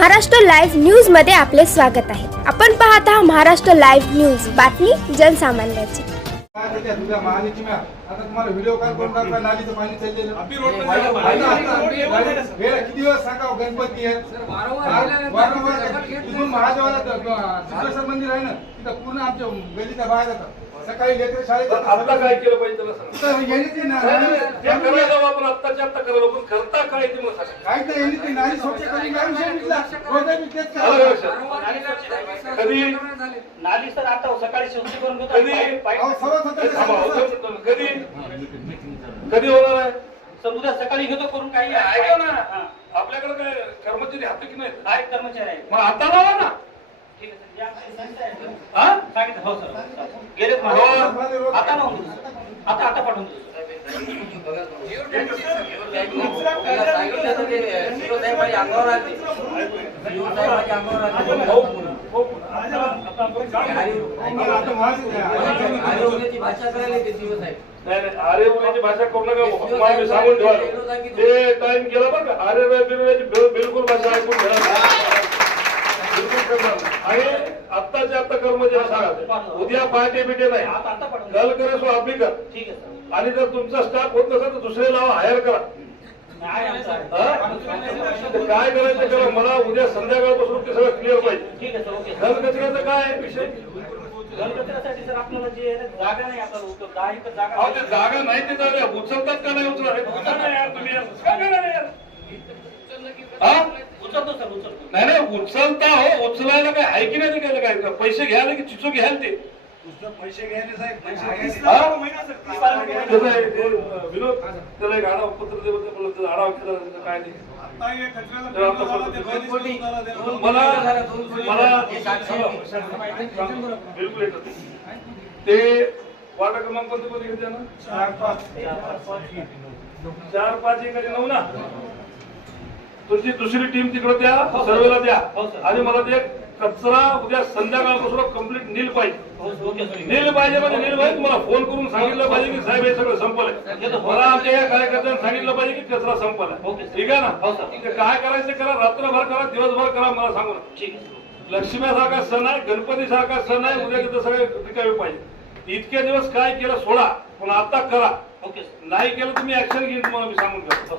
Maharashtra live न्यूजमध्ये आपले स्वागत आहे. आपण पाहत आहात महाराष्ट्र लाईव्ह न्यूज. बातमी जनसामान्याची. महादेवाला सिद्धेश्वर मंदिर आहे ना तिथं पूर्ण आमच्या गल्लीच्या बाहेर सकाळी लेकर शाळेत आता काय केलं पाहिजे त्याला सांगा. हे आत्ताच्या आत्ता करायला पण करता काय ते मला सांगा. काय तर यांनी ते नाली स्वच्छ करून काय विषय निघला? कधी नाली सर आता सकाळी शेवटी करून कधी? हे. कधी कधी होणार आहे सर उद्या सकाळी घेतो करून काही ऐका ना हा. आपल्याकडे काय कर्मचारी हात की नाही आहे कर्मचारी आहे मग आता लावा ना ठीक आहे सर. हा सांगितलं हो सर हो. आता. आता आता पाठवून माहिती आहे. नाही नाही आरे भाषा करू नका सांगून ठेवा ते टाइम गेला बरं का आरे बिलकुल भाषा ऐकून. बिलकुल करणार. आणि आत्ताच्या आत्ता कर्मचारी सांगा उद्या पहाटे बिटे नाही. आता आता पाठवून कल करे सो भी कर. ठीक आहे सर. आणि जर तुमचा स्टाफ होत नसेल तर दुसरे लावा हायर करा. हा? काय करायचं करा मला उद्या संध्याकाळपासून ते सगळं क्लिअर पाहिजे. ठीक आहे सर. ओके. सर. घन कचऱ्याचं काय आहे विषय? गणपतीसाठी सर आपल्याला जे आहे ना, जागा नाही आपल्याला दहा एकर जागा ते जागा नाही ते जागा. उचलतात का नाही उचलत? उचला ना यार तुम्ही यार. का करणार यार? हा? उचलतो सर उचलतो हो उचलायला काय? आहे की नाही ते काय काय? पैसे घ्यायला की चिचू घ्याल ते? पैसे घ्यायला साहेब विनोद त्याला एक आढावा पत्र आढावा केला काय नाही. मला. मला बिलकुल. ते वाटा क्रमांक कोणते कोणते घेते ना चार, पाच. चार पाच एक नऊ ना? तुमची दुसरी टीम तिकडे द्या सर्वेला द्या. हो, सर. आणि मला ते कचरा उद्या संध्याकाळपासून कंप्लीट नील पाहिजे. हो, नील पाहिजे म्हणजे नील पाहिजे. तुम्हाला फोन करून सांगितलं पाहिजे की साहेब हे सगळं संपलंय. मला आमच्या या कार्यकर्त्यांनी सांगितलं पाहिजे की कचरा संपलाय. ठीक आहे हो, ना काय करायचं करा रात्रभर करा दिवसभर करा मला सांगू नका. ठीक आहे सर. लक्ष्मीसारखा सण आहे गणपतीसारखा सण आहे उद्या तिथं सगळे रिकामी पाहिजे. इतके दिवस काय केलं सोडा पण आता करा. नाही केलं तुम्ही ऍक्शन घेईन तुम्हाला मी सांगून ठेवतो